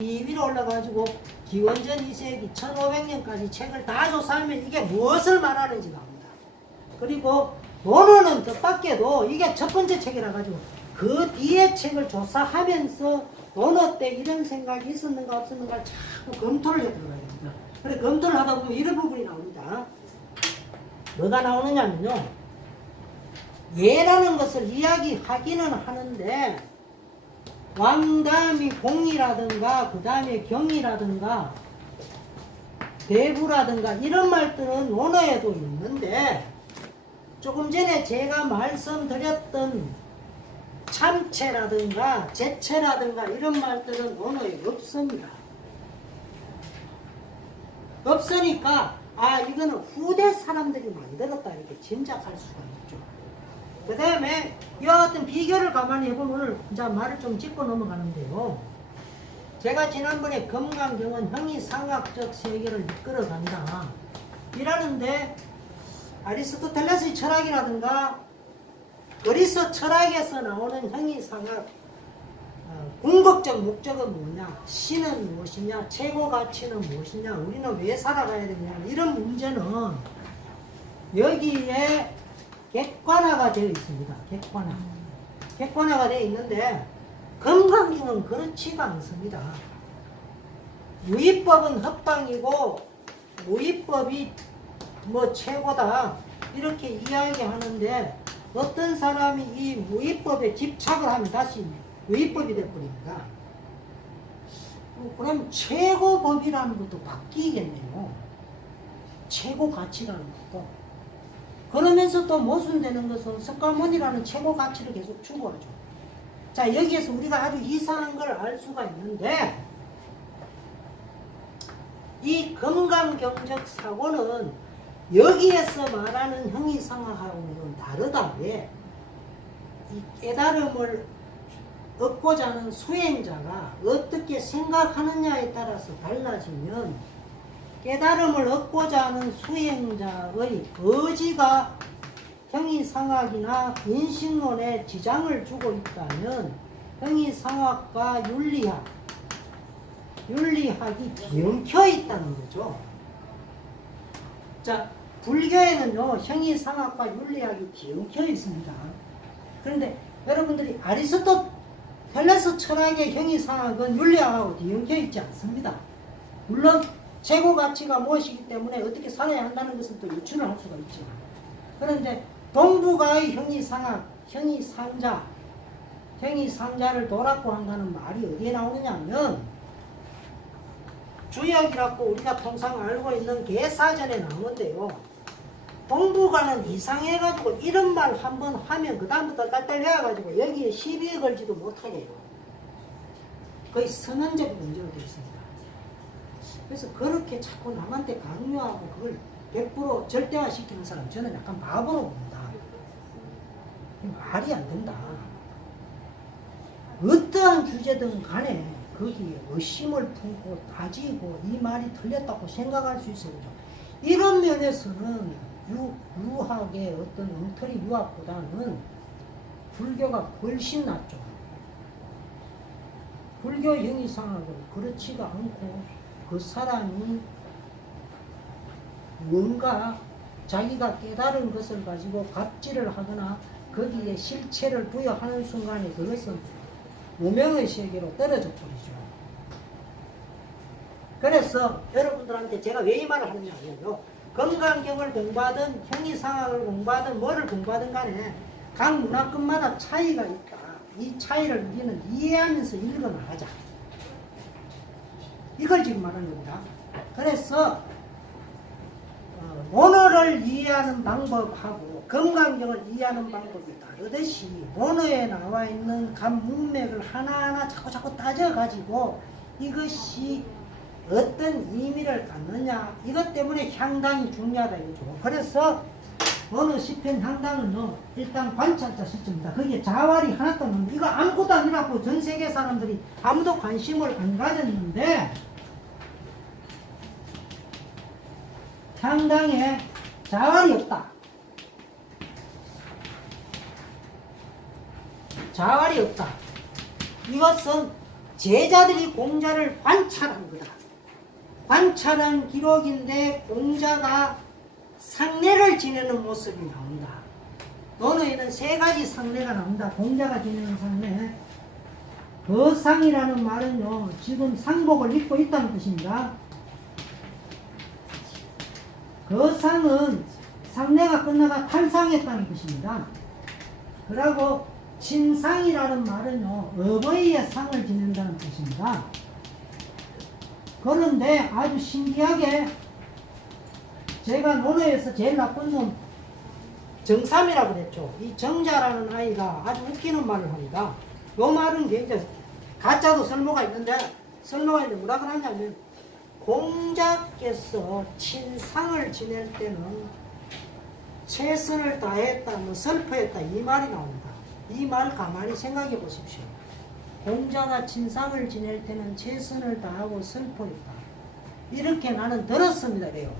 이 위로 올라가지고 기원전 2세기 1500년까지 책을 다 조사하면 이게 무엇을 말하는지 나옵니다. 그리고 논어는 뜻밖에도 이게 첫 번째 책이라 가지고 그 뒤에 책을 조사하면서 논어 때 이런 생각이 있었는가 없었는가 자꾸 검토를 해 들어가야 됩니다. 그래 검토를 하다 보면 이런 부분이 나옵니다. 뭐가 나오느냐면요. 예라는 것을 이야기하기는 하는데 왕 다음이 공이라든가 그 다음에 경이라든가 대부라든가 이런 말들은 논어에도 있는데 조금 전에 제가 말씀드렸던 참체라든가 제체라든가 이런 말들은 논어에 없습니다. 없으니까 아 이거는 후대 사람들이 만들었다 이렇게 짐작할 수가 있죠. 그 다음에 이와 같은 비교를 가만히 해보면 오늘 이제 말을 좀 짚고 넘어가는데요. 제가 지난번에 금강경은 형이상학적 세계를 이끌어간다 이라는데 아리스토텔레스의 철학이라든가 그리스 철학에서 나오는 형이상학 궁극적 목적은 뭐냐, 신은 무엇이냐, 최고 가치는 무엇이냐, 우리는 왜 살아가야 되냐 이런 문제는 여기에 객관화가 되어 있습니다. 객관화가 되어 있는데 금강경은 그렇지가 않습니다. 무위법은 헛방이고 무위법이 뭐 최고다 이렇게 이야기하는데 어떤 사람이 이 무위법에 집착을 하면 다시 무위법이 되어버립니다. 그럼 최고법이라는 것도 바뀌겠네요. 최고 가치라는 것도. 그러면서 또 모순되는 것은 석가모니라는 최고 가치를 계속 추구하죠. 자, 여기에서 우리가 아주 이상한 걸 알 수가 있는데 이 금강경적 사고는 여기에서 말하는 형이상학하고는 다르다. 왜? 이 깨달음을 얻고자 하는 수행자가 어떻게 생각하느냐에 따라서 달라지면 깨달음을 얻고자 하는 수행자의 의지가 형이상학이나 인식론에 지장을 주고 있다면 형이상학과 윤리학이 비엉켜 있다는 거죠. 자, 불교에는요 형이상학과 윤리학이 비엉켜 있습니다. 그런데 여러분들이 아리스토텔레스 철학의 형이상학은 윤리학하고 비엉켜 있지 않습니다. 물론 최고 가치가 무엇이기 때문에 어떻게 살아야 한다는 것은 또 유추를 할 수가 있죠. 그런데 동북아의 형이상학, 형이상자를 도락고 한다는 말이 어디에 나오느냐면 주역이라고 우리가 통상 알고 있는 개사전에 나오는데요. 동북아는 이상해가지고 이런 말 한번 하면 그 다음부터 딸딸해가지고 여기에 시비에 걸지도 못하게 해요. 거의 선언적 문제로 되어 있습니다. 그래서 그렇게 자꾸 남한테 강요하고 그걸 100% 절대화시키는 사람 저는 약간 바보로 봅니다. 말이 안 된다. 어떠한 주제든 간에 거기에 의심을 품고 따지고 이 말이 틀렸다고 생각할 수 있어요. 이런 면에서는 유학의 어떤 엉터리 유학보다는 불교가 훨씬 낫죠. 불교 형이상학은 그렇지가 않고 그 사람이 뭔가 자기가 깨달은 것을 가지고 갑질을 하거나 거기에 실체를 부여하는 순간에 그것은 무명의 세계로 떨어져 버리죠. 그래서 여러분들한테 제가 왜 이 말을 하느냐 하면요. 금강경을 공부하든 형이상학을 공부하든 뭐를 공부하든 간에 각 문화권마다 차이가 있다. 이 차이를 우리는 이해하면서 읽어나가자. 이걸 지금 말하는 겁니다. 그래서 논어를 이해하는 방법하고 금강경을 이해하는 방법이 다르듯이 논어에 나와 있는 각 문맥을 하나하나 자꾸 따져가지고 이것이 어떤 의미를 갖느냐 이것 때문에 향당이 중요하다 이거죠. 그래서 어느 시편 향당은요 일단 관찰자 시점입니다. 거기에 자활이 하나도 없는데 이거 아무것도 아니라고 전 세계 사람들이 아무도 관심을 안 가졌는데 향당에 자활이 없다. 자활이 없다. 이것은 제자들이 공자를 관찰한 거다. 관찰한 기록인데 공자가 상례를 지내는 모습이 나온다. 논어에는 세 가지 상례가 나온다. 공자가 지내는 상례. 거상이라는 말은요, 지금 상복을 입고 있다는 뜻입니다. 거상은 상례가 끝나가 탈상했다는 뜻입니다. 그리고 친상이라는 말은요, 어버이의 상을 지낸다는 뜻입니다. 그런데 아주 신기하게 제가 논어에서 제일 나쁜 놈 정삼이라고 그랬죠. 이 정자라는 아이가 아주 웃기는 말을 합니다. 요 말은 굉장히 가짜도 설모가 있는데 뭐라 그러냐면 공자께서 친상을 지낼 때는 최선을 다했다, 슬퍼했다 이 말이 나옵니다. 이 말 가만히 생각해 보십시오. 공자가 친상을 지낼 때는 최선을 다하고 슬퍼했다. 이렇게 나는 들었습니다. 그래요.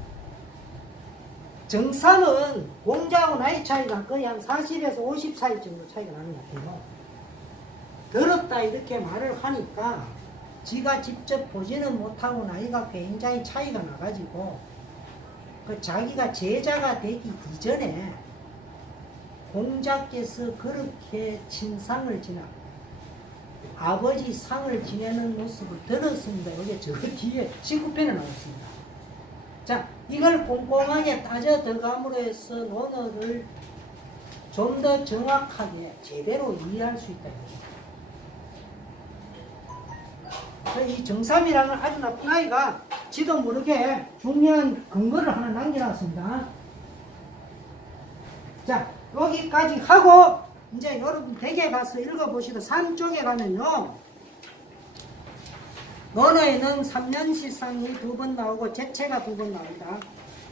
정삼은 공자하고 나이 차이가 거의 한 40에서 50 사이 정도 차이가 나는 것 같아요. 들었다 이렇게 말을 하니까 지가 직접 보지는 못하고 나이가 굉장히 차이가 나가지고 그 자기가 제자가 되기 이전에 공자께서 그렇게 친상을 지나 아버지 상을 지내는 모습을 들었습니다. 여기 저 뒤에 19편에 나왔습니다. 자, 이걸 꼼꼼하게 따져 들어감으로 해서 논어를 좀 더 정확하게 제대로 이해할 수 있다. 이 정삼이라는 아주 나쁜 아이가 지도 모르게 중요한 근거를 하나 남겨놨습니다. 자, 여기까지 하고 이제 여러분 댁에 가서 읽어보시고 3쪽에 가면요, 논어에는 3년시상이 2번 나오고 제체가 2번 나옵니다.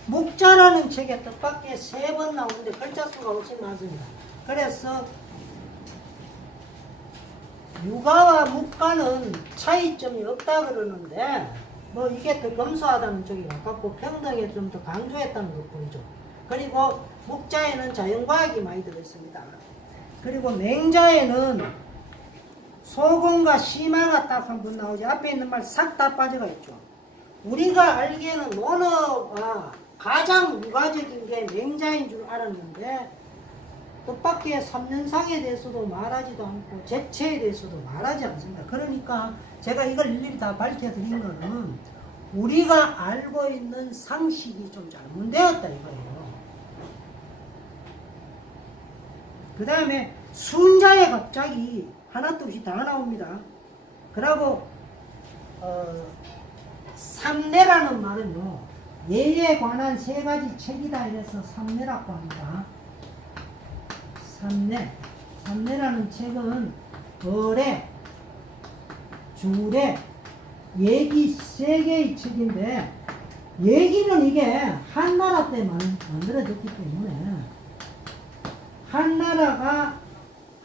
묵자라는 책에 뜻밖의 3번 나오는데 글자 수가 훨씬 많습니다. 그래서 육아와 묵가는 차이점이 없다 그러는데 뭐 이게 더 검소하다는 쪽이 가깝고 평등에 좀 더 강조했다는 것뿐이죠. 그리고 묵자에는 자연과학이 많이 들어있습니다. 그리고 맹자에는 소금과 심화가 딱 한 번 나오지. 앞에 있는 말 싹 다 빠져가 있죠. 우리가 알기에는 논어가 가장 유가적인 게 맹자인 줄 알았는데 뜻밖의 3년상에 대해서도 말하지도 않고 제체에 대해서도 말하지 않습니다. 그러니까 제가 이걸 일일이 다 밝혀드린 거는 우리가 알고 있는 상식이 좀 잘못되었다 이거예요. 그 다음에 순자에 갑자기 하나도 없이 다 나옵니다. 그리고 삼례라는 말은요, 예에 관한 3가지 책이다 이래서 삼례라고 합니다. 삼례라는 책은 거래, 주례, 얘기 3개의 책인데, 얘기는 이게 한나라 때 만들어졌기 때문에 한나라가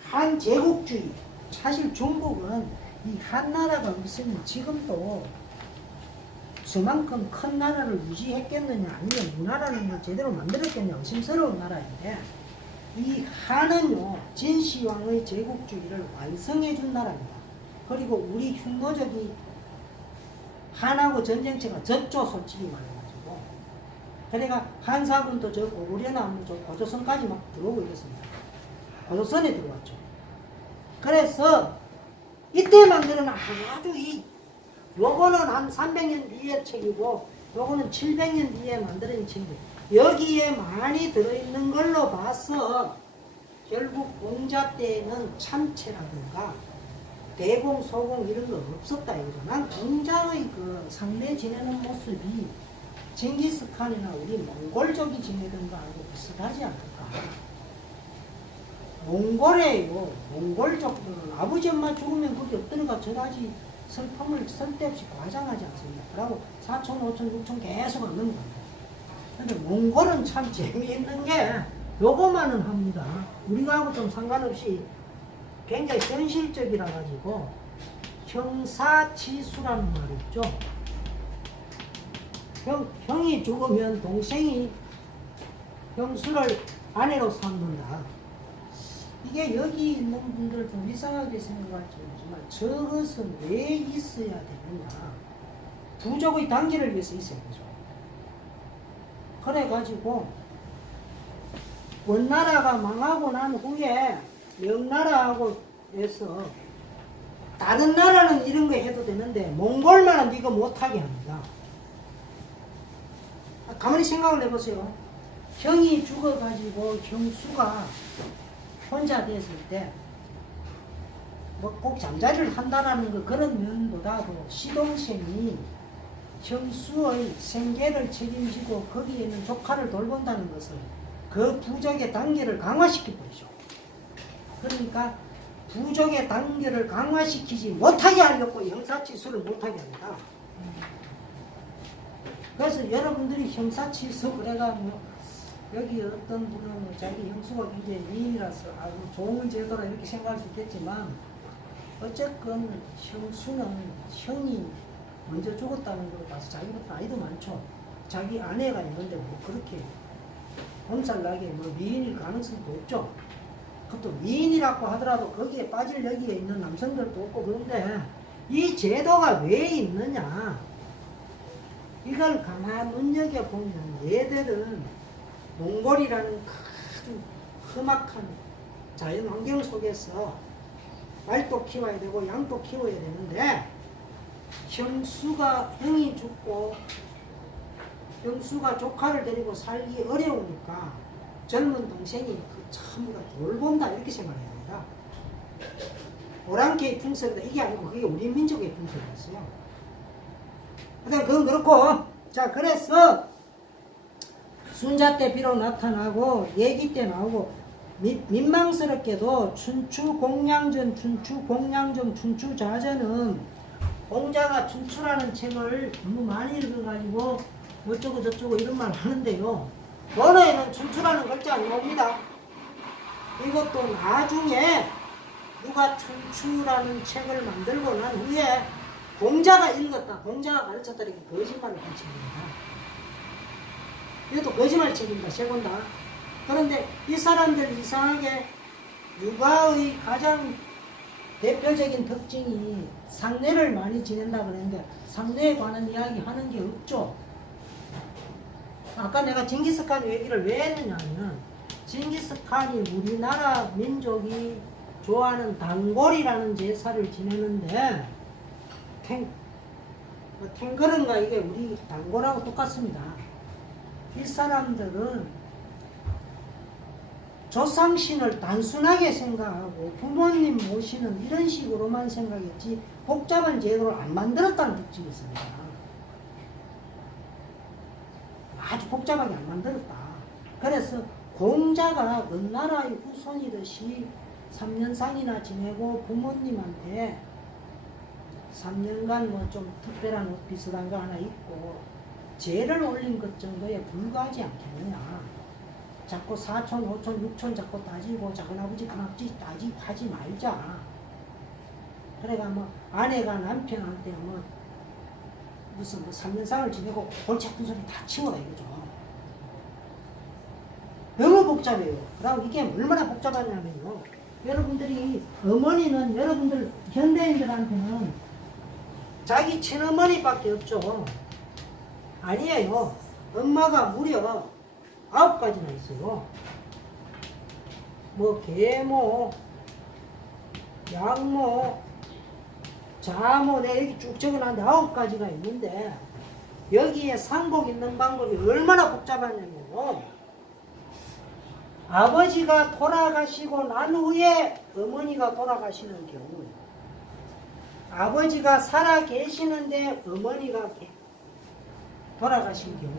한제국주의, 사실 중국은 이 한나라가 없으면 지금도 수만큼 큰 나라를 유지했겠느냐, 아니면 이 나라를 뭐 제대로 만들었겠냐 의심스러운 나라인데, 이 한은요 진시황의 제국주의를 완성해 준 나라입니다. 그리고 우리 흉노적이 한하고 전쟁체가 졌죠, 솔직히 말해가지고. 그러니까 한사군도 저 고구려나 뭐 저 고조선까지 막 들어오고 있었습니다. 고조선에 들어왔죠. 그래서 이때 만드는 아주 요거는 한 300년 뒤의 책이고 요거는 700년 뒤에 만들어진 책인데, 여기에 많이 들어있는 걸로 봐서 결국 공자 때에는 참체라든가 대공, 소공 이런 거 없었다 이거죠. 난 공자의 그 상례 지내는 모습이 징기스칸이나 우리 몽골족이 지내던 거하고 비슷하지 않을까. 몽골에요, 몽골족들은 아버지 엄마 죽으면 그게 없더니까 저까지 슬픔을 쓸데없이 과장하지 않습니다. 그러고 4천, 5천, 6천 계속 하는 겁니다. 근데 몽골은 참 재미있는 게 요거만은 합니다. 우리하고 좀 상관없이 굉장히 현실적이라 가지고 형사치수라는 말이 있죠. 형이 죽으면 동생이 형수를 아내로 삼는다. 이게 여기 있는 분들 좀 이상하게 생각할지 모르지만 저것은 왜 있어야 되느냐. 부족의 단계를 위해서 있어야 되죠. 그래가지고 원나라가 망하고 난 후에 명나라하고 해서 다른 나라는 이런 거 해도 되는데 몽골만은 이거 못하게 합니다. 가만히 생각을 해보세요. 형이 죽어가지고 형수가 혼자 됐을 때 뭐 꼭 잠자리를 한다라는 거 그런 면보다도 시동생이 형수의 생계를 책임지고 거기에 있는 조카를 돌본다는 것은 그 부족의 단계를 강화시켜 버리죠. 그러니까 부족의 단계를 강화시키지 못하게 하려고 형사치수를 못하게 합니다. 그래서 여러분들이 형사치수 그래가 뭐 여기 어떤 분은 뭐 자기 형수가 굉장히 미인이라서 아주 좋은 제도라 이렇게 생각할 수 있겠지만 어쨌건 형수는 형이 먼저 죽었다는 걸 봐서 자기보다 나이도 많죠. 자기 아내가 있는데 뭐 그렇게 엄살나게 뭐 미인일 가능성도 없죠. 그것도 미인이라고 하더라도 거기에 빠질 여기에 있는 남성들도 없고 그런데 이 제도가 왜 있느냐. 이걸 가만 눈여겨보면 얘들은 몽골이라는 아주 험악한 자연 환경 속에서 말도 키워야 되고 양도 키워야 되는데 형이 죽고 형수가 조카를 데리고 살기 어려우니까 젊은 동생이 그 참으로 돌본다 이렇게 생각해야 합니다. 오랑캐의 풍습이다 이게 아니고 그게 우리 민족의 풍습이었어요. 하여튼 그건 그렇고 자 그래서 순자 때 비록 나타나고 얘기 때 나오고 민망스럽게도 춘추공량전 춘추자전은 공자가 춘추라는 책을 너무 많이 읽어가지고 어쩌고 저쩌고 이런 말 하는데요. 원어에는 춘추라는 글자 안 나옵니다. 이것도 나중에 누가 춘추라는 책을 만들고 난 후에 공자가 읽었다, 공자가 가르쳤다 이렇게 거짓말을 한 책입니다. 이것도 거짓말 책입니다. 세곤다. 그런데 이 사람들 이상하게 육아의 가장 대표적인 특징이 상례를 많이 지낸다 그랬는데 상례에 관한 이야기 하는 게 없죠. 아까 내가 징기스칸 얘기를 왜 했느냐 하면 징기스칸이 우리나라 민족이 좋아하는 단골이라는 제사를 지내는데 탱거른가 이게 우리 단골하고 똑같습니다. 이 사람들은 조상신을 단순하게 생각하고 부모님 모시는 이런 식으로만 생각했지 복잡한 제도를 안 만들었다는 특징이 있습니다. 아주 복잡하게 안 만들었다. 그래서 공자가 은나라의 후손이듯이 3년상이나 지내고 부모님한테 3년간 뭐 좀 특별한 옷 비슷한 거 하나 입고 제를 올린 것 정도에 불과하지 않겠느냐. 자꾸 사촌, 오촌, 육촌 자꾸 따지고 작은아버지, 큰아버지 따지하지 말자. 그래가 뭐 아내가 남편한테 뭐 무슨 뭐 3년상을 지내고 골치 아픈 소리 다 치워라 이거죠. 너무 복잡해요. 그럼 이게 얼마나 복잡하냐면요. 여러분들이 어머니는 여러분들 현대인들한테는 자기 친어머니밖에 없죠. 아니에요. 엄마가 무려 9가지나 있어요. 뭐 계모, 양모, 자모, 내 여기 쭉 적어놨는데 9가지가 있는데 여기에 상복 있는 방법이 얼마나 복잡하냐면요. 아버지가 돌아가시고 난 후에 어머니가 돌아가시는 경우, 아버지가 살아 계시는데 어머니가 돌아가신 경우,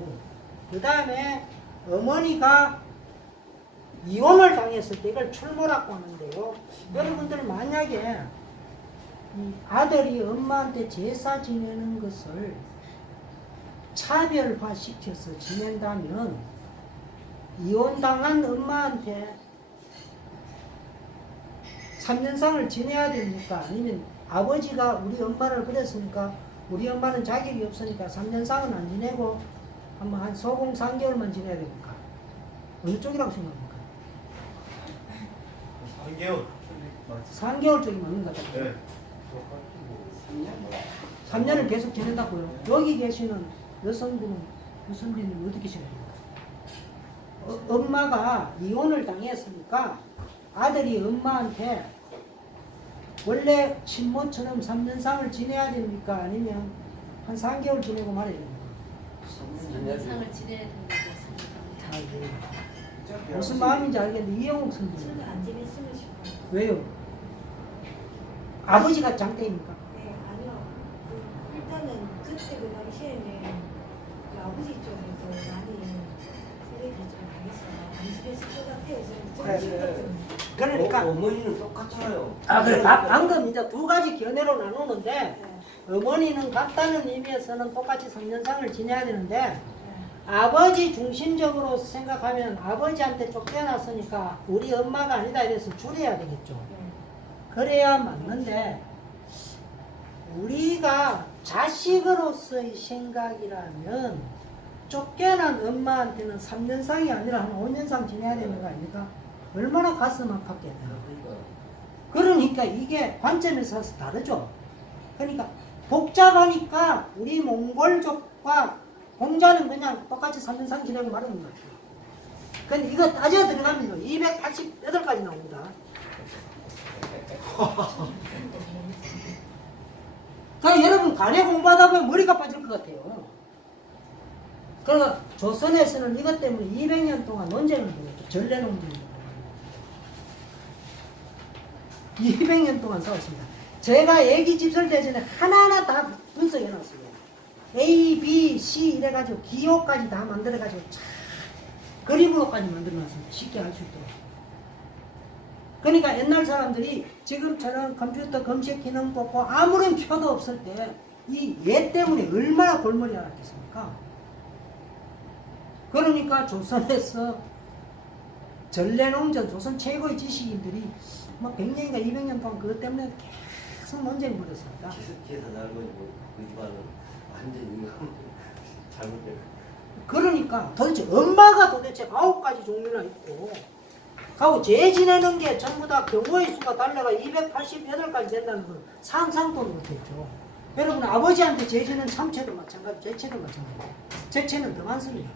그 다음에 어머니가 이혼을 당했을 때 이걸 출모라고 하는데요. 여러분들 만약에 이 아들이 엄마한테 제사 지내는 것을 차별화 시켜서 지낸다면 이혼당한 엄마한테 3년상을 지내야 됩니까? 아니면 아버지가 우리 엄마를 그랬으니까 우리 엄마는 자격이 없으니까 3년상은 안 지내고 한 소공 3개월만 지내야 됩니까? 어느 쪽이라고 생각합니까? 3개월. 3개월 쪽이 맞는 것 같아요. 네. 3년을 계속 지낸다고요. 여기 계시는 여성분은 어떻게 생각합니까? 엄마가 이혼을 당했으니까 아들이 엄마한테 원래 친모처럼 3년상을 지내야 됩니까? 아니면 한 3개월 지내고 말아야 됩니까? 3년상을 지내야 된다고 생각합니다. 아, 네. 무슨 마음인지 알겠는데 이영욱 선생님 저는 안 지냈으면 싶어요. 왜요? 아버지가 장대입니까? 네, 아니요. 일단은 그때 그 당시에는 그 아버지 쪽에도 많이 세력이 좀 강했어요. 안 지냈을 것 같아요. 저는 싶거든요. 그러니까 어머니는 똑같잖아요. 아 그래 방금 이제 두 가지 견해로 나누는데 네. 어머니는 같다는 의미에서는 똑같이 3년상을 지내야 되는데 네. 아버지 중심적으로 생각하면 아버지한테 쫓겨났으니까 우리 엄마가 아니다 이래서 줄여야 되겠죠. 네. 그래야 맞는데 우리가 자식으로서의 생각이라면 쫓겨난 엄마한테는 3년상이 아니라 한 5년상 지내야 되는 거 아닙니까? 얼마나 가슴 아팠겠나. 그러니까 이게 관점에서 다르죠. 그러니까 복잡하니까 우리 몽골족과 공자는 그냥 똑같이 3년상 지내고 말하는 것 같아요. 근데 이거 따져 들어가면 288가지 나옵니다. 그러니까 여러분 간에 공부하다 보면 머리가 빠질 것 같아요. 그러니까 조선에서는 이것 때문에 200년 동안 논쟁을 벌였죠. 전래 논쟁을. 200년 동안 싸웠습니다. 제가 애기 집설대전에 하나하나 다 분석해놨어요. A, B, C 이래가지고 기호까지 다 만들어가지고 그림으로까지 만들어놨습니다. 쉽게 알 수 있도록. 그러니까 옛날 사람들이 지금처럼 컴퓨터 검색 기능 뽑고 아무런 표도 없을 때 이 얘 때문에 얼마나 골머리 앓았겠습니까? 그러니까 조선에서 전래농전 조선 최고의 지식인들이 막 100년인가 200년 동안 그것 때문에 계속 논쟁을 벌였습니다. 계속해서 알고 있고 그 집안은 완전히 잘못된. 그러니까 도대체 엄마가 도대체 9가지 종류나 있고 하고 죄 지내는 게 전부 다 경우의 수가 달라가 288가지 된다는 건 상상도 못했죠. 여러분 아버지한테 죄 지는 삼체도 마찬가지, 죄체도 마찬가지. 죄체는 더 많습니다.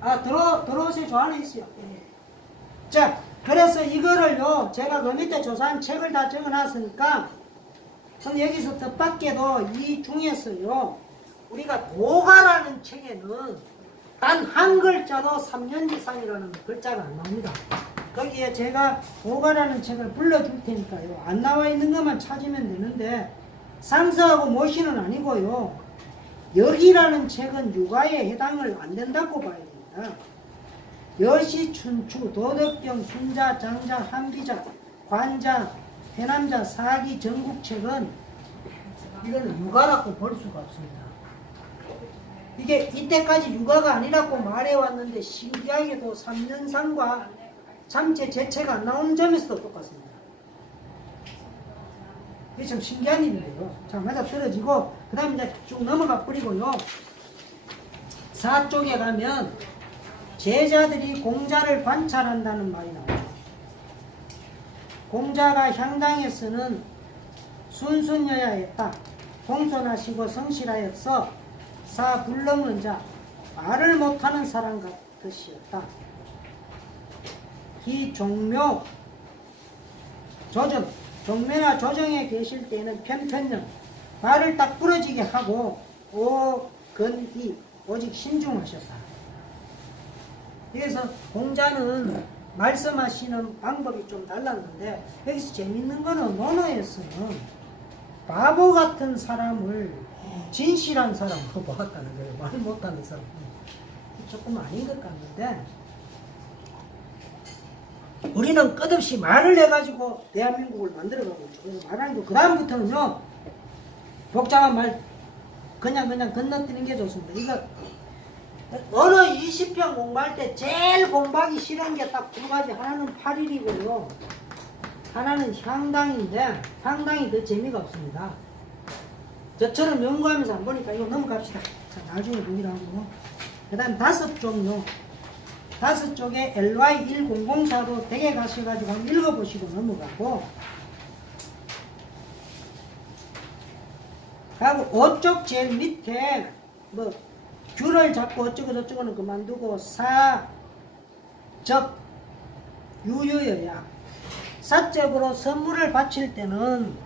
아 들어오세요. 저 안에 있어요. 자 그래서 이거를요 제가 그 밑에 조사한 책을 다 적어놨으니까 그럼 여기서 뜻밖에도 이 중에서요 우리가 도가라는 책에는 단 한 글자도 3년지상이라는 글자가 안 나옵니다. 거기에 제가 도가라는 책을 불러줄 테니까요 안 나와 있는 것만 찾으면 되는데 상서하고 모시는 아니고요 여기라는 책은 육아에 해당을 안 된다고 봐야 됩니다. 여시, 춘추, 도덕경, 순자, 장자, 한비자, 관자, 해남자, 사기, 전국책은 이거는 육아라고 볼 수가 없습니다. 이게 이때까지 육아가 아니라고 말해왔는데 신기하게도 3년상과 잠재 제체가 안 나오는 점에서도 똑같습니다. 이게 참 신기한 일인데요. 자, 맞아 떨어지고 그 다음에 이제 쭉 넘어가 버리고요. 4쪽에 가면 제자들이 공자를 관찰한다는 말이 나오죠. 공자가 향당에서는 순순여야했다. 공손하시고 성실하였어. 사 불렁는 자, 말을 못하는 사람 같으시었다. 기 종묘, 조정, 종묘나 조정에 계실 때는 편편령, 말을 딱 부러지게 하고 오건이, 오직 신중하셨다. 그래서 공자는 말씀하시는 방법이 좀 달랐는데 여기서 재밌는 거는 논어에서는 바보 같은 사람을 진실한 사람으로 보았다는 거예요. 말 못하는 사람. 조금 아닌 것 같는데 우리는 끝없이 말을 해가지고 대한민국을 만들어가고 있죠. 그래서 말하는 거 그 다음부터는요 복잡한 말 그냥 건너뛰는 게 좋습니다. 이거 언어 20편 공부할 때 제일 공부하기 싫은 게 딱 두 가지. 하나는 8일이고요. 하나는 향당인데 향당이 더 재미가 없습니다. 저처럼 연구하면서 안 보니까 이거 넘어갑시다. 자, 나중에 보기로 하고. 그 다음 5종요. 다섯 쪽에 LY1004로 댁에 가셔가지고 한번 읽어보시고 넘어가고, 그리고 5쪽 제일 밑에 뭐 귤을 잡고 어쩌고 저쩌고는 그만두고 사적 유유여야 사적으로 선물을 바칠 때는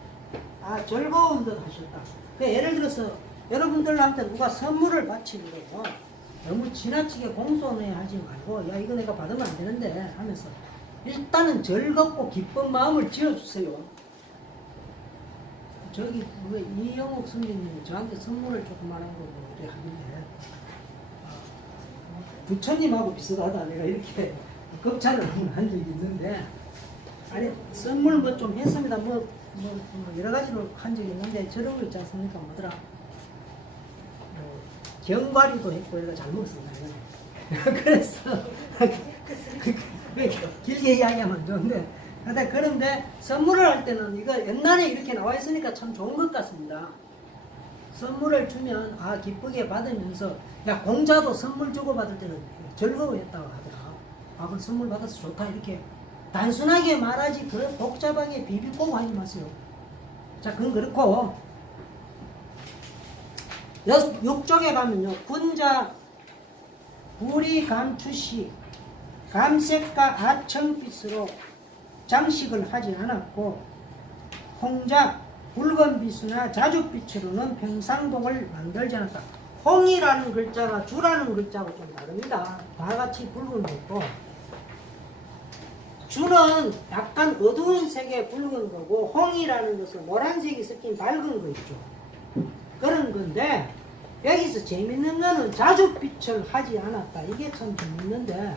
즐거운 듯 하셨다. 예를 들어서 여러분들한테 누가 선물을 바치는 거고 너무 지나치게 공손해 하지 말고, 야 이거 내가 받으면 안 되는데 하면서 일단은 즐겁고 기쁜 마음을 지어주세요. 저기 왜 이영옥 선생님이 저한테 선물을 조그만한 거 뭐 이렇게 하길래 부처님하고 비슷하다 내가 이렇게 걱찬을 한 적이 있는데, 아니 선물 뭐 좀 했습니다. 뭐 여러 가지로 한 적이 있는데 저런 거 있지 않습니까? 뭐더라? 견과류도 했고 이거 잘 먹었습니다. 그래서 길게 이야기하면 좋은데, 그런데 선물을 할 때는 이거 옛날에 이렇게 나와 있으니까 참 좋은 것 같습니다. 선물을 주면 기쁘게 받으면서, 야 공자도 선물 주고 받을 때는 즐거워했다고 하더라. 밥을 선물 받아서 좋다 이렇게 단순하게 말하지 그 복잡하게 비비고 하지 마세요. 자, 그건 그렇고 6쪽에 가면요, 군자 구리 감추시 감색과 아청빛으로 장식을 하지 않았고, 홍자 붉은 빛이나 자줏빛으로는 평상동을 만들지 않았다. 홍이라는 글자가 주라는 글자하고 좀 다릅니다. 다 같이 붉은 거 있고, 주는 약간 어두운 색의 붉은 거고, 홍이라는 것은 노란색이 섞인 밝은 거 있죠. 그런 건데, 여기서 재밌는 거는 자줏빛을 하지 않았다. 이게 참 재밌는데,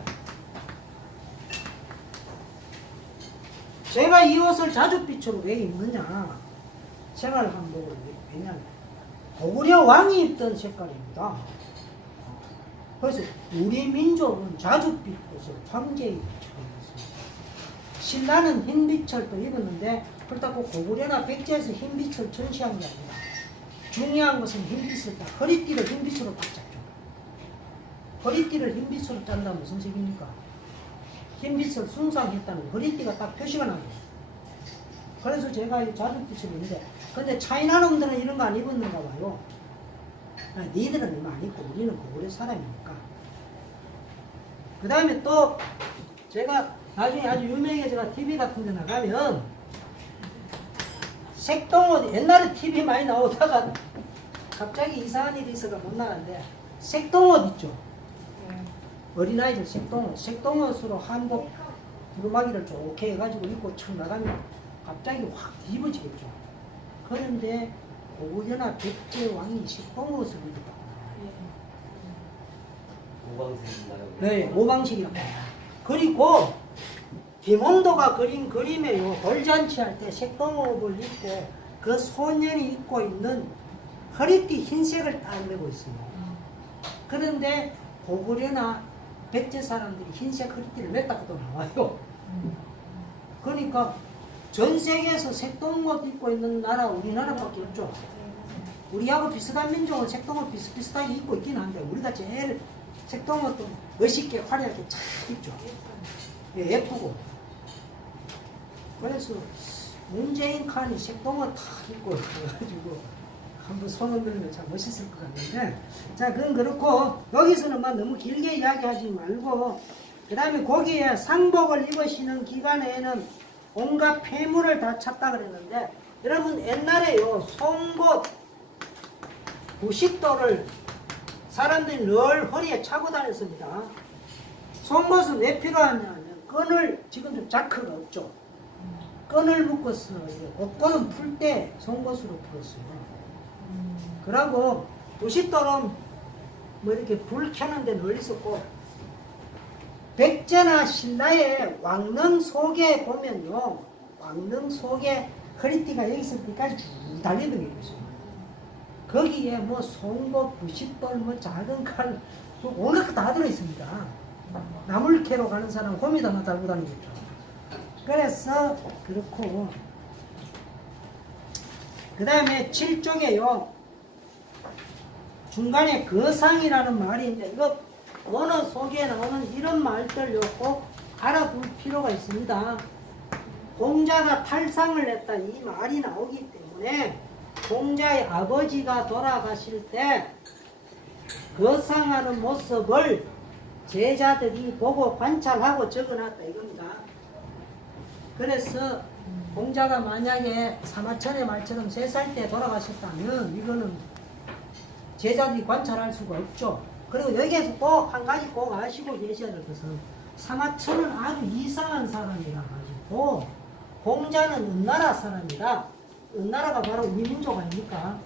제가 이 옷을 자줏빛으로 왜 입느냐? 생활한복을 왜냐면 고구려 왕이 입던 색깔입니다. 그래서 우리 민족은 자줏빛 옷을 황제의 빛으로 입었습니다. 신라는 흰빛을 또 입었는데 그렇다고 고구려나 백제에서 흰빛을 전시한 게 아니라 중요한 것은 흰빛을 딱 허리띠를 흰빛으로 딱 잡죠. 허리띠를 흰빛으로 짠다면 무슨 색입니까? 흰빛을 숭상했다는 허리띠가 딱 표시가 나요. 그래서 제가 이 자줏빛을 입는데, 근데 차이나 놈들은 이런 거 안 입었는가 봐요. 니들은 이거 안 입고 우리는 고구려 사람이니까. 그 다음에 또 제가 나중에 아주 유명해져가 TV 같은 데 나가면 색동옷, 옛날에 TV 많이 나오다가 갑자기 이상한 일이 있어가 못 나갔는데, 색동옷 있죠. 어린아이들 색동옷으로 한복 두루마기를 좋게 해가지고 입고 쳐 나가면 갑자기 확 뒤집어지겠죠. 그런데 고구려나 백제 왕이 색동옷을 입었다. 오방색인가요? 네, 오방식이라고. 그리고 김홍도가 그린 그림에요, 돌잔치 할 때 색동옷을 입고 그 소년이 입고 있는 허리띠 흰색을 딱 메고 있어요. 그런데 고구려나 백제 사람들이 흰색 허리띠를 맸다고도 나와요. 그러니까 전 세계에서 색동옷 입고 있는 나라 우리나라밖에 없죠. 우리하고 비슷한 민족은 색동옷 비슷비슷하게 입고 있긴 한데, 우리가 제일 색동옷도 멋있게 화려하게 잘 입죠. 예쁘고. 그래서 문재인 칸이 색동옷 다 입고 가지고 한번 손 흔들면 참 멋있을 것 같는데, 자, 그건 그렇고 여기서는 막 너무 길게 이야기하지 말고, 그 다음에 거기에 상복을 입으시는 기간에는 온갖 폐물을 다 찼다 그랬는데, 여러분 옛날에요, 송곳 90도를 사람들이 늘 허리에 차고 다녔습니다. 송곳은 왜 필요하냐면 끈을, 지금 좀 자크가 없죠. 끈을 묶어서 옷걸음 풀 때 송곳으로 풀었어요. 그러고 90도는 뭐 이렇게 불 켜는 데 늘 있었고, 백제나 신라의 왕릉 속에 보면요, 왕릉 속에 허리띠가 여기서까지 쭉 달리는 게 있어요. 거기에 뭐 송곳, 90돌, 뭐 작은 칼, 온갖 거 다 들어있습니다. 나물 캐러 가는 사람 곰이 하나 달고 다니겠죠. 그래서 그렇고, 그 다음에 7쪽에요, 중간에 거상이라는 말이 있는데, 이거 원어 속에 나오는 이런 말들요 꼭 알아둘 필요가 있습니다. 공자가 탈상을 했다 이 말이 나오기 때문에 공자의 아버지가 돌아가실 때 거상하는 모습을 제자들이 보고 관찰하고 적어놨다 이겁니다. 그래서 공자가 만약에 사마천의 말처럼 3살 때 돌아가셨다면 이거는 제자들이 관찰할 수가 없죠. 그리고 여기에서 꼭 한 가지 꼭 아시고 계셔야 될 것은 사마천은 아주 이상한 사람이라 가지고 공자는 은나라 사람이다. 은나라가 바로 우리 민족 아닙니까?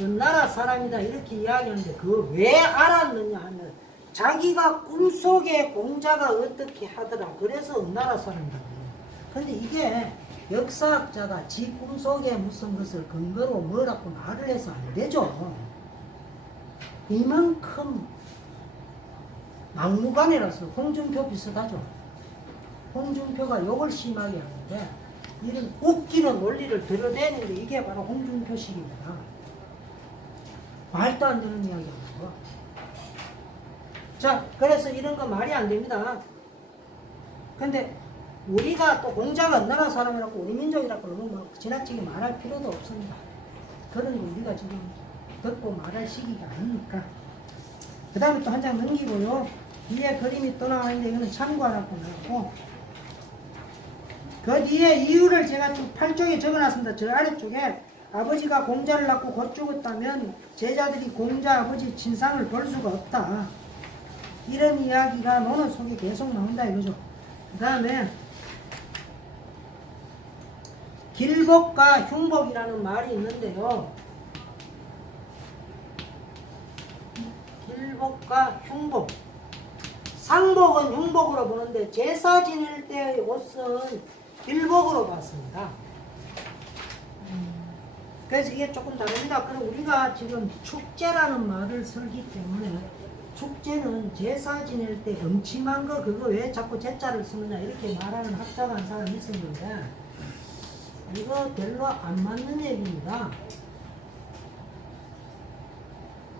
은나라 사람이다 이렇게 이야기하는데 그걸 왜 알았느냐 하면 자기가 꿈속에 공자가 어떻게 하더라 그래서 은나라 사람이다. 근데 이게 역사학자가 지 꿈속에 무슨 것을 근거로 뭐라고 말을 해서 안 되죠. 이만큼 막무가내라서 홍준표 비슷하죠. 홍준표가 욕을 심하게 하는데 이런 웃기는 논리를 들어대는 게 이게 바로 홍준표식입니다. 말도 안 되는 이야기 하는 거. 자, 그래서 이런 거 말이 안 됩니다. 근데 우리가 또 공자가 은나라 사람이라고 우리 민족이라고 너무 뭐 지나치게 말할 필요도 없습니다. 그런 거 우리가 지금 듣고 말할 시기가 아니니까. 그 다음에 또 한 장 넘기고요. 뒤에 그림이 또 나왔는데 이거는 참고하라고 나왔고 그 뒤에 이유를 제가 쭉 8쪽에 적어놨습니다. 저 아래쪽에 아버지가 공자를 낳고 곧 죽었다면 제자들이 공자 아버지 진상을 볼 수가 없다. 이런 이야기가 논어 속에 계속 나온다 이거죠. 그 다음에 길복과 흉복이라는 말이 있는데요. 길복과 흉복. 상복은 흉복으로 보는데 제사 지낼 때의 옷은 길복으로 봤습니다. 그래서 이게 조금 다릅니다. 그럼 우리가 지금 축제라는 말을 쓰기 때문에 축제는 제사 지낼 때 음침한 거 그거 왜 자꾸 제자를 쓰느냐 이렇게 말하는 학자가 한 사람이 있었는데 이거 별로 안 맞는 얘기입니다.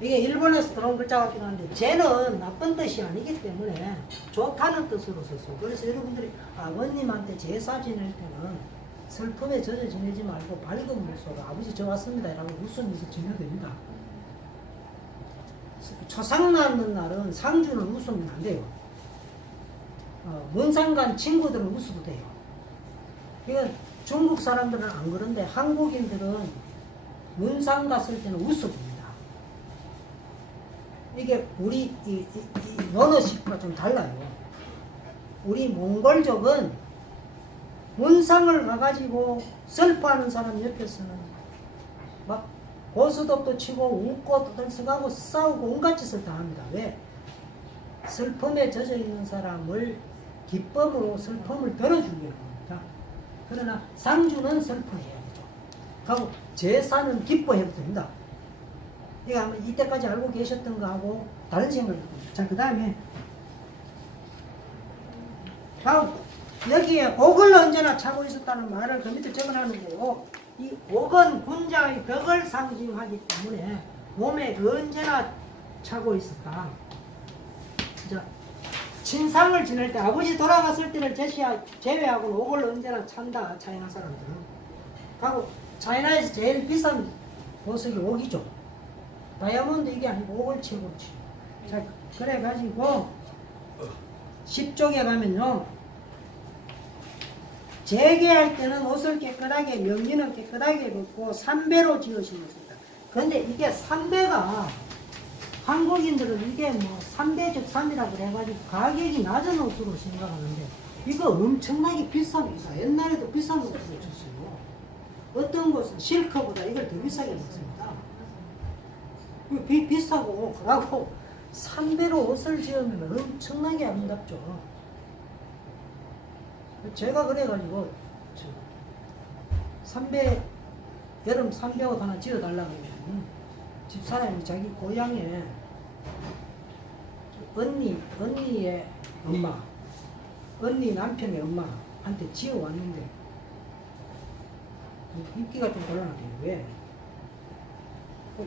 이게 일본에서 들어온 글자 같긴 한데 제는 나쁜 뜻이 아니기 때문에 좋다는 뜻으로 썼어요. 그래서 여러분들이 아버님한테 제사 지낼 때는 슬픔에 젖어 지내지 말고 밝은 모습으로 아버지 저 왔습니다 라고 웃으면서 지내야 됩니다. 초상 낳는 날은 상주는 웃으면 안 돼요. 문상간 친구들은 웃어도 돼요. 이건 중국 사람들은 안 그런데 한국인들은 문상 갔을 때는 웃어봅니다. 이게 우리 이 언어식과 좀 달라요. 우리 몽골족은 문상을 가가지고 슬퍼하는 사람 옆에서는 막 고스톱도 치고 웃고 떠들썩하고 싸우고 온갖 짓을 다 합니다. 왜? 슬픔에 젖어 있는 사람을 기쁨으로 슬픔을 덜어주려고 합니다. 그러나 상주는 슬퍼해야 되죠. 그리고 제사는 기뻐해도 됩니다. 이거 아마 이때까지 알고 계셨던 거하고 다른 생각이 듭니다. 자, 그 다음에 다음 여기에 옥을 언제나 차고 있었다는 말을 그 밑에 적어놨는데요. 이 옥은 군자의 덕을 상징하기 때문에 몸에 언제나 차고 있었다. 자, 친상을 지낼 때 아버지 돌아갔을 때를 제외하고는 옥을 언제나 찬다. 차이나 사람들은. 하고 차이나에서 제일 비싼 보석이 옥이죠. 다이아몬드 이게 아니고 옥을 최고로 치죠. 자, 그래가지고 10쪽에 가면요. 재개할 때는 옷을 깨끗하게 명리는 깨끗하게 벗고 삼배로 지으시면서다. 근데 이게 삼배가 한국인들은 이게 뭐 삼배죽삼이라고 해가지고 가격이 낮은 옷으로 생각하는데 이거 엄청나게 비쌉니다. 옛날에도 비싼 옷을 줬어요. 어떤 곳은 실크보다 이걸 더 비싸게 줬습니다. 비싸고 그러고 삼배로 옷을 지으면 엄청나게 아름답죠. 제가 그래가지고 여름 삼배옷 하나 지어달라고 하면 집사람이 자기 고향에 언니의 엄마, 언니 남편의 엄마한테 지어왔는데 인기가 좀 곤란하대요. 왜?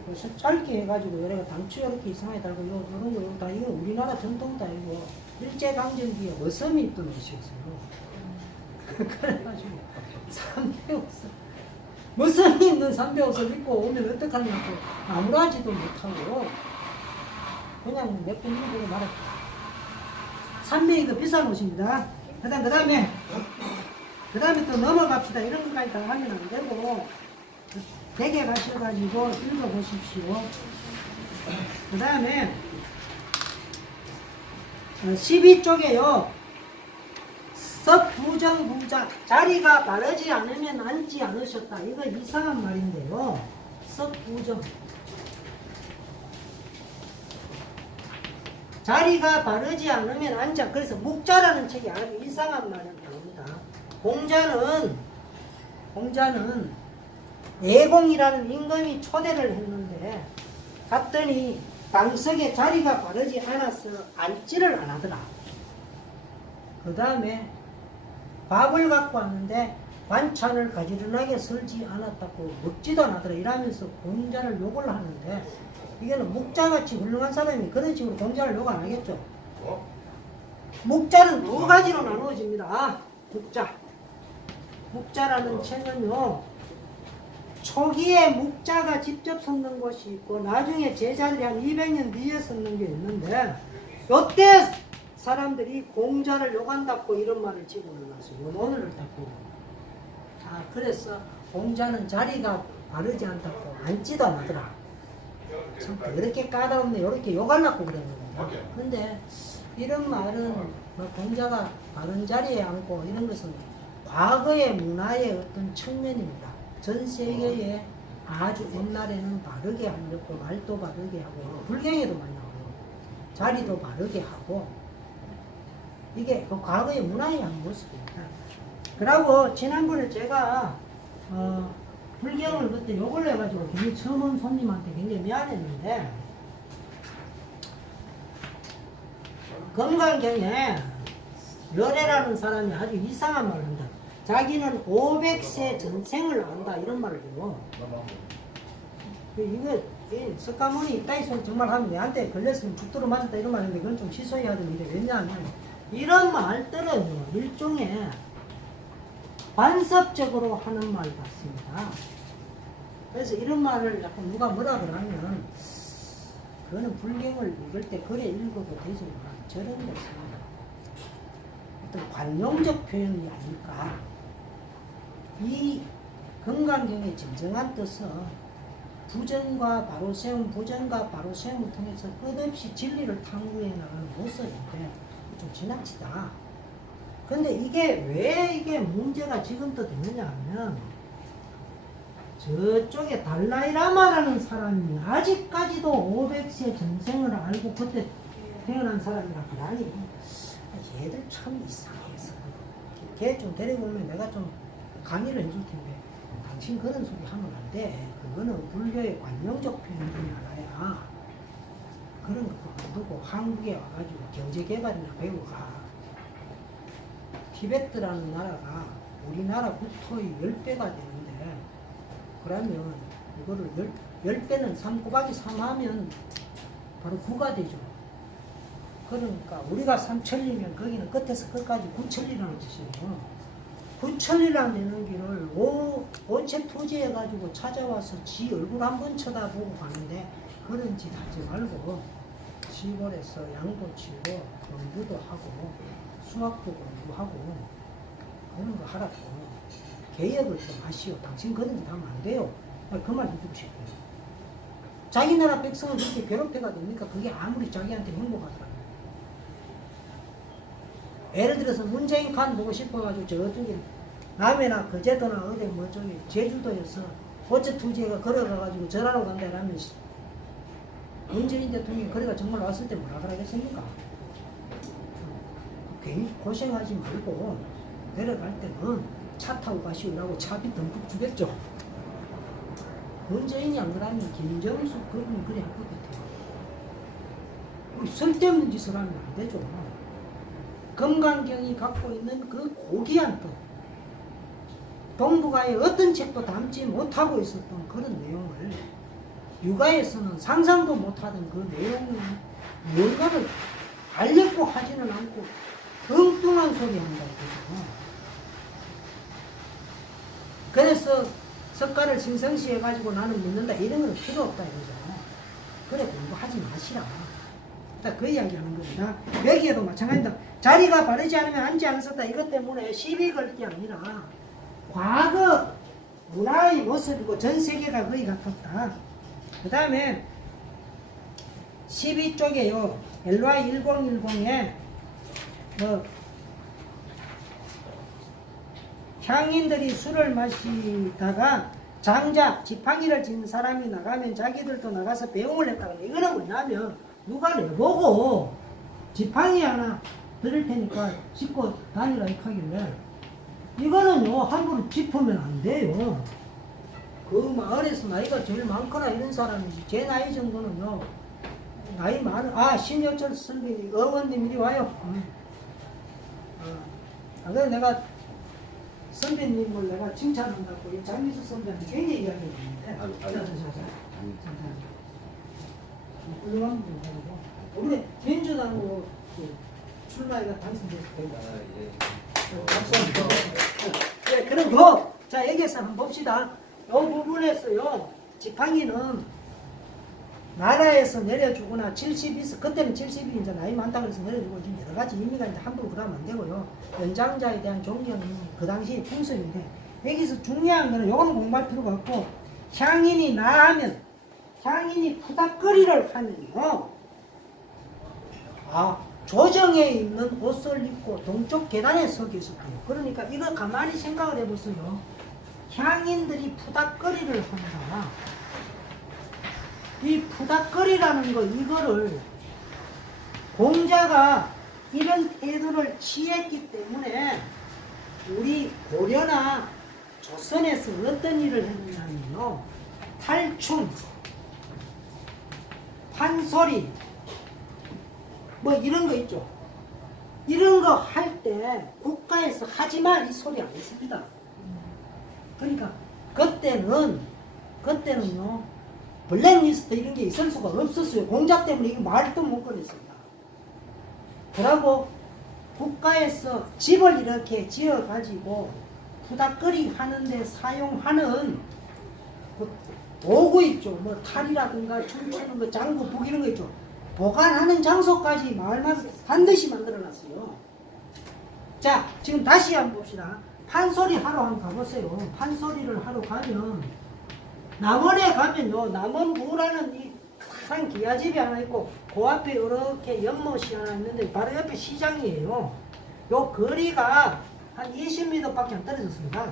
그래서 짧게 해가지고 여기가 당초 이렇게 이상하게 달고 요런 거 다 이거 우리나라 전통다 이거 일제강점기에 어섬이 있던 옷이었어요. 그래가지고 삼배옷을 머슴이 있는 삼배옷을 입고 오면 어떡하냐고 아무라지도 못하고 그냥 몇 번 입고 말았죠. 삼배 이거 비싼 옷입니다. 그 다음에 또 넘어갑시다. 이런 것까지 다 하면 안 되고 대개 가셔가지고 읽어보십시오. 그 다음에 12쪽에요. 썩부정부자 자리가 바르지 않으면 앉지 않으셨다. 이거 이상한 말인데요. 썩부정 자리가 바르지 않으면 앉아. 그래서 묵자라는 책이 아주 이상한 말이 나옵니다. 공자는 예공이라는 임금이 초대를 했는데 갔더니 방석에 자리가 바르지 않아서 앉지를 안 하더라. 그 다음에 밥을 갖고 왔는데 반찬을 가지런하게 설지 않았다고 먹지도 않았더라. 이러면서 공자를 욕을 하는데 이거는 묵자같이 훌륭한 사람이 그런 식으로 공자를 욕 안 하겠죠. 묵자는 두 가지로 나누어집니다. 묵자라는 책은요, 초기에 묵자가 직접 썼는 것이 있고 나중에 제자들이 한 200년 뒤에 썼는 게 있는데 이때 사람들이 공자를 욕한다고 이런 말을 집어넣어놨어요. 오늘을 닦고. 그래서 공자는 자리가 바르지 않다고 앉지도 않더라. 참 그렇게 까다롭네. 이렇게 욕하려고 그러는 거예요. 근데 이런 말은 공자가 바른 자리에 앉고 이런 것은 과거의 문화의 어떤 측면입니다. 전 세계에 아주 옛날에는 바르게 하려고 말도 바르게 하고 불경에도 많이 나오고 자리도 바르게 하고 이게 그 과거의 문화의 한 모습입니다. 그리고 지난번에 제가 불경을 그때 욕을 해가지고 굉장히 처음 온 손님한테 굉장히 미안했는데 건강경에 열애라는 사람이 아주 이상한 말을 한다. 자기는 500세 전생을 안다 이런 말을 해요. 이거 석가모니 이따위 소리 정말 하면 내한테 걸렸으면 죽도록 맞았다 이런 말인데 그건 좀 취소해야 되는데 왜냐하면 이런 말들은 일종의 관습적으로 하는 말 같습니다. 그래서 이런 말을 약간 누가 뭐라 그러면 그거는 불경을 읽을 때 그래 읽어도 되지만 저런 것은 어떤 관용적 표현이 아닐까. 이 건강경의 진정한 뜻은 부정과 바로 세움, 부정과 바로 세움을 통해서 끝없이 진리를 탐구해 나가는 모습인데 좀 지나치다. 근데 이게 왜 이게 문제가 지금도 되느냐 하면 저쪽에 달라이라마라는 사람이 아직까지도 500세 전생을 알고 그때 태어난 사람이라 그러니 얘들 참 이상해서 걔 좀 데리고 오면 내가 좀 강의를 해줄 텐데 당신 그런 소리 하면 안 돼. 그거는 불교의 관용적 표현 중에 하나야. 그런 것도 안 두고 한국에 와가지고 경제개발이나 배우고 가. 티베트라는 나라가 우리나라 국토의 10배가 되는데 그러면 이거를 10배는 3 곱하기 3 하면 바로 9가 되죠. 그러니까 우리가 3천리면 거기는 끝에서 끝까지 9천리라는 뜻이에요. 9천리라는 되는 길을 원체 투지해가지고 찾아와서 지 얼굴 한번 쳐다보고 가는데 그런 짓 하지 말고 시골에서 양도 치고 공부도 하고 수학도 공부하고 그런 거 하라고. 개혁을 좀 하시오. 당신 그런 짓 하면 안 돼요. 그 말 해주고 싶어요. 자기 나라 백성을 그렇게 괴롭혀가 됩니까? 그게 아무리 자기한테 행복하더라고요. 예를 들어서 문재인 칸 보고 싶어가지고 저쪽에 남해나 거제도나 어디 뭐 저기 제주도에서 어째 투지가 걸어가가지고 절하러 간다 이러면 문재인 대통령이 거리가 정말 왔을 때 뭐라 그러겠습니까? 괜히 고생하지 말고 내려갈 때는 차 타고 가시오라고 차비 듬뿍 주겠죠. 문재인이 안 그러면 김정숙 그분이 그래 할 것 같아요. 쓸데없는 짓을 하면 안 되죠. 건강경이 갖고 있는 그 고귀한 뜻, 동북아의 어떤 책도 담지 못하고 있었던 그런 내용을 육아에서는 상상도 못하던 그 내용이 뭔가를 알려고 하지는 않고 엉뚱한 소리 한다고 그래서 그래서 석가를 신성시 해가지고 나는 믿는다 이런 건 필요 없다 이거죠. 그래 공부하지 마시라. 딱 그 이야기 하는 겁니다. 여기에도 마찬가지입니다. 자리가 바르지 않으면 앉지 않았었다. 이것 때문에 시비 걸 게 아니라 과거 문화의 모습이고 전 세계가 거의 가깝다. 그 다음에 12쪽에요. LY 1010에 뭐 향인들이 술을 마시다가 장작, 지팡이를 진 사람이 나가면 자기들도 나가서 배웅을 했다고. 이거는 뭐냐면 누가 내보고 지팡이 하나 드릴 테니까 짚고 다니라 이렇게 하길래 이거는요 함부로 짚으면 안 돼요. 그 마을에서 나이가 제일 많거나 이런 사람이지 제 나이 정도는요 나이 많은 신여철 선배님 어머님 이리 와요. 그래서 내가 선배님을 내가 칭찬한다고 이 장미수 선배한테 굉장히 이야기했는데 훌륭한 분이고 우리 민주당으로 출마해가 당선됐을 거예요. 네, 그리고 자 여기서 한번 봅시다. 이 부분에서요 지팡이는 나라에서 내려주거나 70이 그때는 70이 이제 나이 많다고 해서 내려주고 지금 여러 가지 의미가 이제 함부로 그러면 안 되고요. 연장자에 대한 존경이 그 당시의 풍습인데 여기서 중요한 거는 요거는 공부할 필요가 없고 향인이 나하면 향인이 푸닥거리를 하면요 조정에 있는 옷을 입고 동쪽 계단에 서 계셨대요. 그러니까 이거 가만히 생각을 해보세요. 향인들이 푸닥거리를 한다. 이 푸닥거리라는 거 이거를 공자가 이런 태도를 취했기 때문에 우리 고려나 조선에서 어떤 일을 했느냐면요 탈춤, 판소리 뭐 이런 거 있죠. 이런 거 할 때 국가에서 하지마 이 소리 안 했습니다. 그러니까 그때는요 블랙리스트 이런 게 있을 수가 없었어요. 공자 때문에 이거 말도 못 꺼냈습니다. 그러고 국가에서 집을 이렇게 지어 가지고 푸닥거리 하는데 사용하는 그 도구 있죠. 뭐 탈이라든가 춤추는 거 장구 북 이런 거 있죠. 보관하는 장소까지 마을마다 반드시 만들어놨어요. 자 지금 다시 한번 봅시다. 판소리 하러 한번 가보세요. 판소리를 하러 가면 남원에 가면요 남원부라는 이 큰 기와집이 하나 있고 그 앞에 이렇게 연못이 하나 있는데 바로 옆에 시장이에요. 요 거리가 한 20m 밖에 안 떨어졌습니다.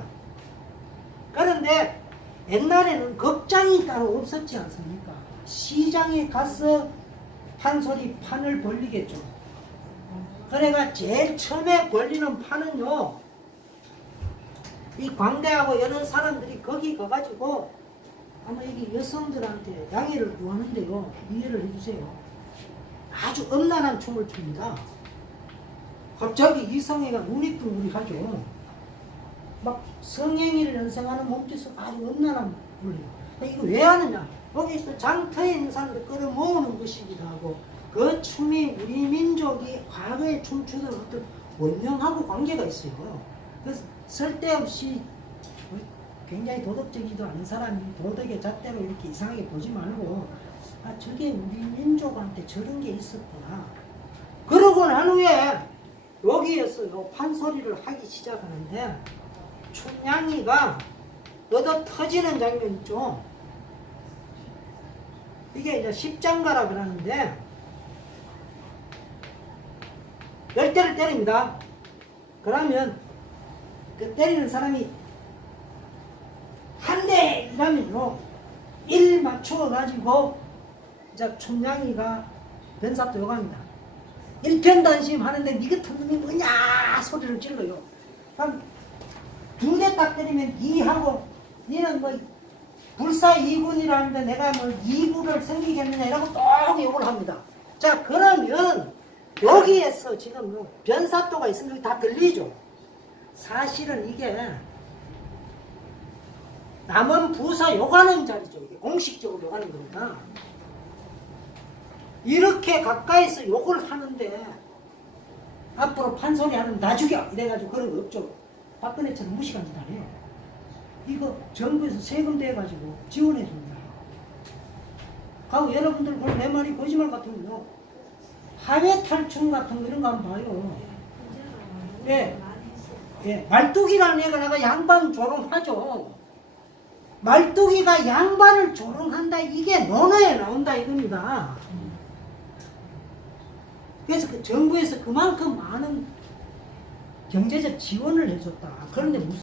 그런데 옛날에는 극장이 따로 없었지 않습니까? 시장에 가서 판소리 판을 벌리겠죠. 그래가 제일 처음에 벌리는 판은요 이 광대하고 이런 사람들이 거기 가가지고 아마 이게 여성들한테 양해를 구하는데요 이해를 해주세요. 아주 엄란한 춤을 춥니다. 갑자기 이성애가 우니뚱우니하죠. 막 성행위를 연상하는 몸짓을 아주 엄란한 불이에요. 이거 왜 하느냐? 거기 또 장터에 있는 사람들 끌어모으는 것이기도 하고 그 춤이 우리 민족이 과거에 춤추던 어떤 원령하고 관계가 있어요. 그래서 쓸데없이 굉장히 도덕적이지도 않은 사람이 도덕의 잣대로 이렇게 이상하게 보지 말고 저게 우리 민족한테 저런 게 있었구나. 그러고 난 후에 여기에서요 판소리를 하기 시작하는데 춘향이가 얻어 터지는 장면 있죠. 이게 이제 십장가라 그러는데 10대를 때립니다. 그러면 그 때리는 사람이 한 대 이라면요 1 맞춰 가지고 이제 춘향이가 변사또 욕합니다. 일편단심 하는데 니 같은 놈이 뭐냐 소리를 질러요. 그럼 2대 딱 때리면 2하고 니는 뭐 불사이군이라는데 내가 뭐 2구를 생기겠느냐 이라고 또 욕을 합니다. 자 그러면 여기에서 지금 변사또가 있으면 다 들리죠. 사실은 이게 남은 부사 요가는 자리죠. 이게 공식적으로 요가는 겁니다. 이렇게 가까이서 욕을 하는데 앞으로 판소리 하면 나 죽여 이래가지고 그런 거 없죠. 박근혜처럼 무식한 짓 안 해요. 이거 정부에서 세금 대가지고 지원해 줍니다. 가고 여러분들 그럼 내 말이 거짓말 같으면요. 하회 탈춤 같은 거 이런 거 한번 봐요. 예. 예, 말뚝이라는 애가 내가 양반 조롱하죠. 말뚝이가 양반을 조롱한다 이게 논어에 나온다 이겁니다. 그래서 그 정부에서 그만큼 많은 경제적 지원을 해줬다. 그런데 무슨